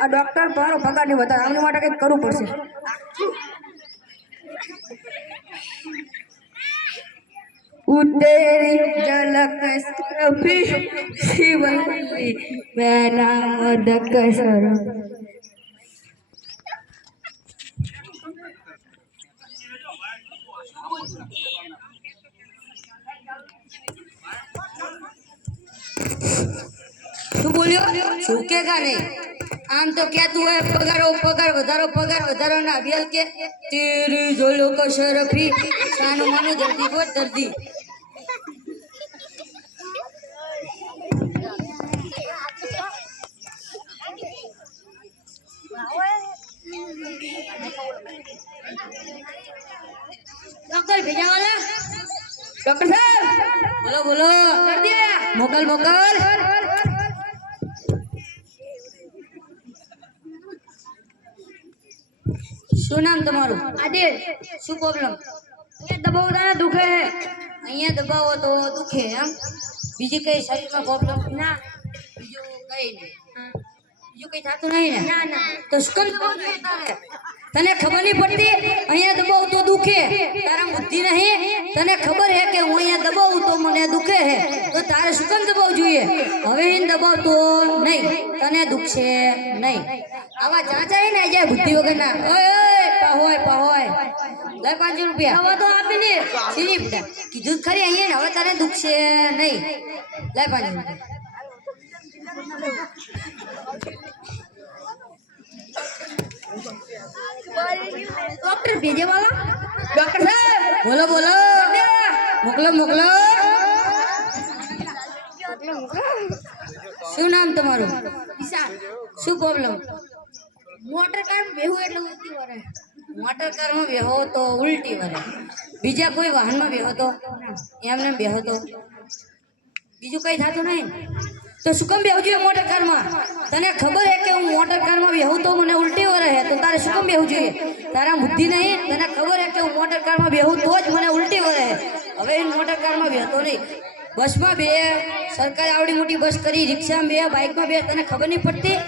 આ ડોક્ટર મારો પગાર નહીં વધારે, આમની માટે કંઈક કરવું પડશે. ઉતેરી ઝલક સરફી શિવલી મેના મદક સર. શું બોલ્યો? છૂકેગા નહીં. આમ તો કહેતું હોય પગાર વધારો ના અભિયાલ કે તેરી ઝલક સરફી સાનું માનું દર્દી બોલ દર્દી. ડॉक्टर भेजा वाला डॉक्टर साहब बोलो बोलो कर दिया मोकल मोकल. શું નામ તમારું? આદિલ. શું પ્રોબ્લેમ? અહીંયા દબાવતા દુખે. અહીંયા દબાવો તો દુખે એમ? બીજી કઈ શરીરમાં પ્રોબ્લેમ? ના. બીજું કઈ નહીં. બીજું કઈ થતું નહીં ને? ના ના. તો શું કામ દબાવવું જોઈએ તારે? તને ખબર નહીં પડતી? અહીંયા દબાવ તો દુખે. તારા બુદ્ધિ નહીં? તને ખબર હે કે હું અહીંયા દબાવું તો મને દુખે હે, તો તારે શું કામ દબાવવું જોઈએ? હવે એને દબાવતો નહીં, તને દુખશે નહીં. આવા ચાચા હે ને જાય બુદ્ધિ વગરના. ઓય પાહોય લે 500 રૂપિયા હવે તો આપી દે. સીની બેટા કીધું ખરી અહીંયા ને, હવે તારે દુખશે નહીં. લે 500 રૂપિયા. डॉक्टर भेजे वाला डॉक्टर साहब बोलो बोलो मोकलो मोकलो. શું નામ તમારું? વિશાલ. શું પ્રોબ્લેમ? મોટર કાર બેહું એટલે ઉલટી વરે. મોટર કારમાં બેહો તો ઉલટી વરે. બીજા કોઈ વાહનમાં બેહો તો એમને બેહો તો બીજું કઈ થતું નહીં. તો શું કામ બેહવું જોઈએ મોટર કારમાં? તને ખબર હે કે હું મોટર કારમાં બેહું તો મને ઉલટી વરે હે, તો તારે શું કામ બેહવું જોઈએ? તારા બુદ્ધિ નહીં? તને ખબર હે કે હું મોટર કારમાં બેહું તો જ મને ઉલટી વરે હે. હવે મોટર કારમાં બેહતો નહીં. બસમાં બે, સરકારે આવડી મોટી બસ કરી, રિક્ષામાં બે, બાઇકમાં બે, તને ખબર નહીં પડતી?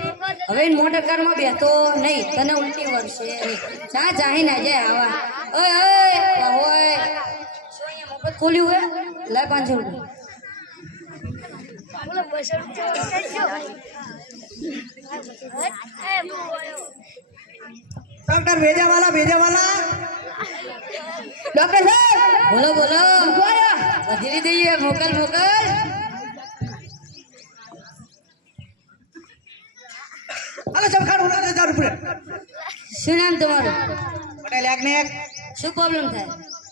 હવે મોટર કારમાં બેહતો નહીં, તને ઉલટી વરશે નહીં. ચા ચાહી ના જાય આવા. ઓય ઓય શું અહીંયા મફત ખોલ્યું હોય? લે 500 રૂપિયા. डॉक्टर भेजा वाला डॉक्टर साहब बोलो बोलो बजरी दीजिए मोकल मोकल. अरे सब खाड़ उड़ा दे 1000 रुपये. શું નામ તમારું? पटेल एक ने एक શું પ્રોબ્લેમ થાય?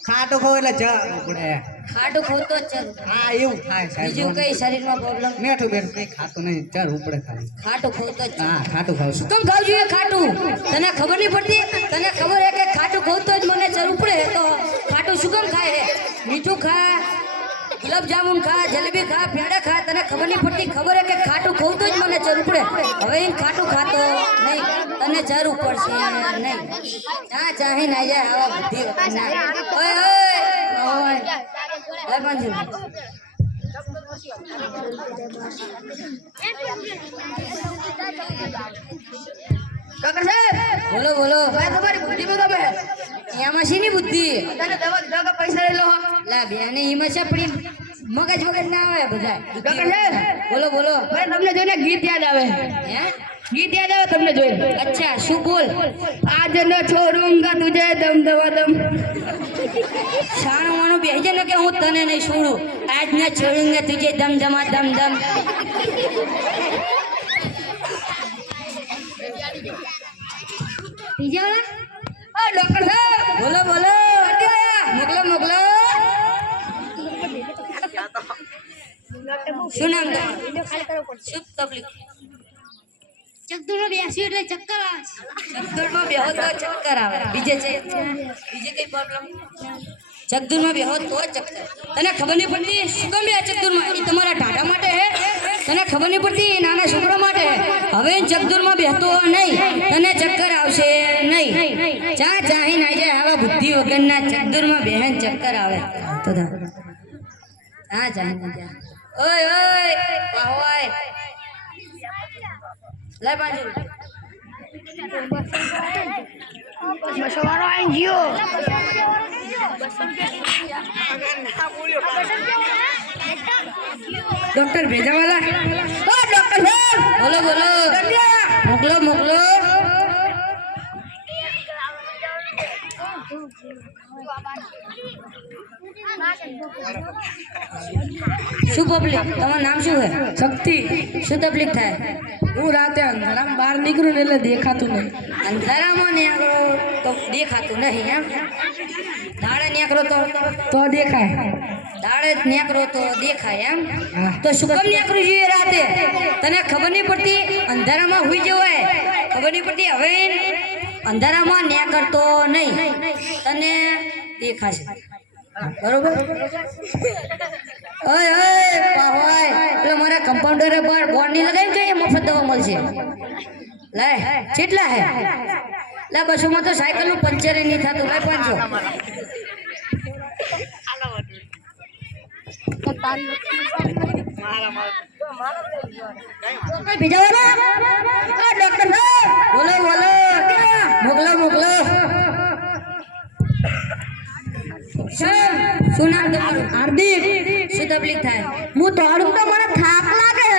ખાટો ખો એટલે જ પડે. ખાટું ખોતો જ ચાલુ. હા એવું થાય સાહેબ. બીજું કઈ શરીરમાં પ્રોબ્લેમ? મેઠું બેઠું કઈ ખાતું નહીં, ચાર ઉપડે ખાલી. ખાટું ખોતો જ. હા ખાટું ખાવ છું. કેમ ખાવ જોઈએ ખાટું? તને ખબર નહીં પડતી? તને ખબર હે કે ખાટું ખોતો જ મને ચર ઉપડે, તો ખાટું શું કામ ખાય હે? મીઠું ખા, ગુલાબ જામુન ખા, જલેબી ખા, પેડા ખા. તને ખબર નહીં પડતી? ખબર હે કે ખાટું ખોતો જ મને ચર ઉપડે. હવે એ ખાટું ખાતો નહીં, તને ચર ઉપડશે નહીં. ચા ચાહી ના જાય આવા બુદ્ધિ વગરના. ઓય ઓય લે 500 ડॉक्टर साहब बोलो बोलो भाई तुम्हारी बुद्धि में कब है? यहाँ मशीनी बुद्धि तने दवा पैसा ले लो ला बेने ઈમાં છે પડી મગજ વગર ના આવે બધા. ડોક્ટર સાહેબ બોલો બોલો ભાઈ તમને જોઈને ગીત યાદ આવે. હે ગીત યાદ આવે તમને જોઈને? અચ્છા શું બોલ? આજ ન છોડુંગા તુજે દમ દવા દમ. શાણવાનું બેહજે ને કે હું તને નહીં છોડું. આજ ન છોડુંગા તુજે દમ દમા દમ દમ. બીજા વાળા આ ડોક્ટર સાહેબ બોલો બોલો મોકલો મોકલો. શું નામ તમારું? શું તકલીફ? ચકદુરમાં બેસી એટલે ચક્કર આવે. ચકદુરમાં બેહો તો ચક્કર આવે. બીજે છે બીજે કઈ પ્રોબ્લેમ? ચકદુરમાં બેહો તો ચક્કર. તને ખબર નહીં પડતી? શું કામ આ ચકદુરમાં? એ તમારા ટાટા માટે હે. તને ખબર નહીં પડતી? નાના છોકરા માટે. હવે ચકદુરમાં બેહતો નહીં, તને ચક્કર આવશે નહીં. ચા ચાહી ના જાય આવા બુદ્ધિ વગરના ચકદુરમાં બેહન ચક્કર આવે તો ચા ચાહી ના જાય. ઓય ઓય પાહોય લે 500 ડોક્ટર ભેજાવાલા ઓ ડોક્ટર સાહેબ બોલો બોલો મોકલો મોકલો શું પબ્લિક તમારું નામ શું છે શક્તિ શું તકલીફ થાય હું રાતે અંધારામાં બહાર નીકળું ને એટલે દેખાતું નહીં. અંધારામાં નીકળો તો દેખાતું નહીં એમ દાડે નીકળો તો દેખાય. દાડે નીકળો તો દેખાય એમ હા. તો શું કામ નીકળવું જોઈએ રાતે તને ખબર નહીં પડતી અંધારામાં હુઈ જવાય ખબર નહીં પડતી હવે અંધારામાં નીકળતો નહીં તને દેખાશે બરોબર ઓય ઓય પાહોય એટલે મારા કમ્પાઉન્ડરે પર બોર્ડ નહીં લગાવ્યું કે મફત દવા મળશે લે કેટલા હે લે 200 માં તો સાયકલ નું પંચર નહીં થતું લે 500 બીજા ડોક્ટર બોલો બોલો મોકલો મોકલો શું નામ તમારું હાર્દિક શું તકલીફ થાય હું દોડું તો મને થાક લાગે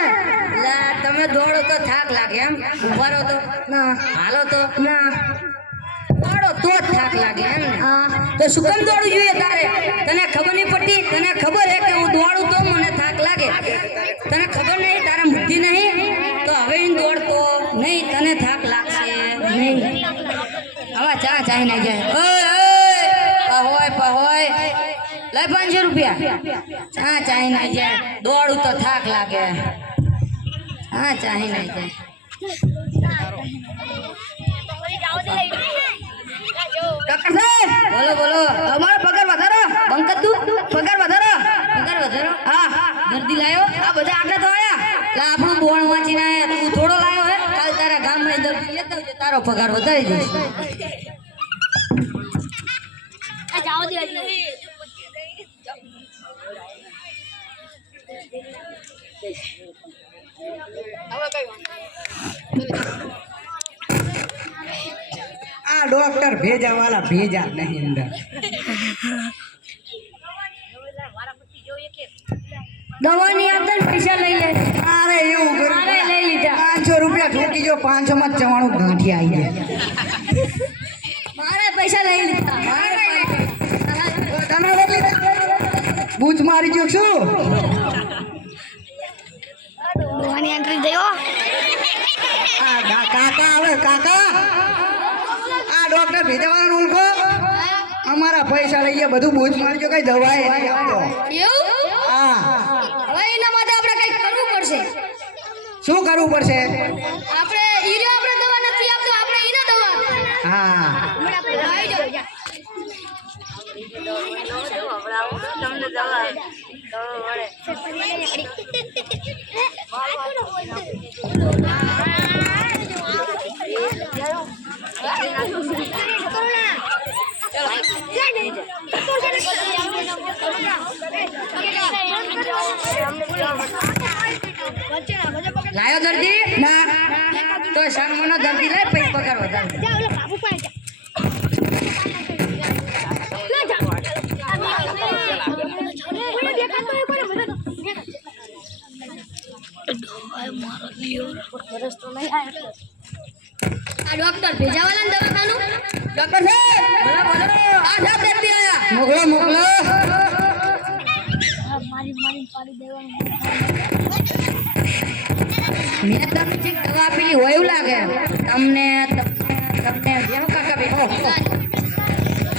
લા તમે દોડો તો થાક લાગે એમ ઉભા રહો તો ના હાલો તો ના દોડો તો જ થાક લાગે એમ ને તો શું કામ દોડવું જોઈએ તારે તને ખબર નહીં પડતી તને ખબર હે કે હું દોડું તો મને થાક લાગે તને ખબર નહીં તારા બુદ્ધિ નહીં તો હવે હું દોડતો નહીં તને થાક લાગશે નહીં આવા ચા ચાહી ના જાય ઓય ઓય પહોય લે 500 રૂપિયા ચા ચાહી ના જાય દોડું તો થાક લાગે હા ચાહી ના જાય ડોક્ટર સાહેબ બોલો બોલો અમારો પગાર વધારો બંકત તું પગાર વધારો હા દર્દી લાયો આ બધા આટલા તો આયા લા આપણું બોણ વાંચીને આયા તું થોડો લાયો હે કાલ તારા ગામમાં દર્દી લેતા આવજે તારો પગાર વધારી દઈશ જાઓ દે આ ડોક્ટર ભેજાવાલા ભેજા નહીં અંદર. દવાની અંદર પૈસા લઈ લે અરે એવું કરું. મારે લઈ લીધા 500 રૂપિયા ઠોકી જો 500 માં 94 ગાંઠિયા આવી ગયા. મારે પૈસા લઈ લીધા તમે બૂચ મારી ગયો શું? દવાની એન્ટ્રી દયો કાકા આવે કાકા આ ડોક્ટર ભેજાવાળાને ઓળખો અમારા પૈસા લઈ ગયા બધું બૂચ મારી ગયો કઈ દવા નહીં આપતો. એવું હા હવે એના માટે આપણે કંઈક કરવું પડશે શું કરવું પડશે? આપણે હીરો આપણે દવા નથી આપતો આપણે એને દવા હા આવી જાઓ લાયો દર્દી ના તો સામનો દર્દી લે પૈ પગાર વધારે આ ડોક્ટર ભેજાવાલાનું દવાખાનું ડોક્ટર સાહેબ બોલો બોલો આ સાહેબ દર્દી આયા મોકલો મોકલો મેં તમને જે દવા આપેલી હોય એવું લાગે તમને તમને જેમ કાકા બેઠો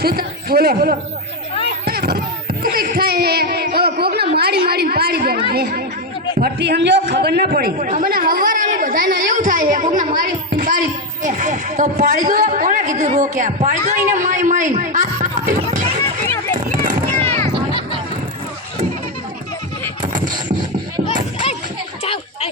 શું બોલો બોલો કંઈક થાય છે હવે કોકને મારીને પાડી દેવા હે ફરતી સમજો ખબર ના પડી અમને હવારાનું બધાને એવું થાય છે કોકને મારીને પાડી તો પાડી દો કોણે કીધું રોક્યા પાડી દો એને મારી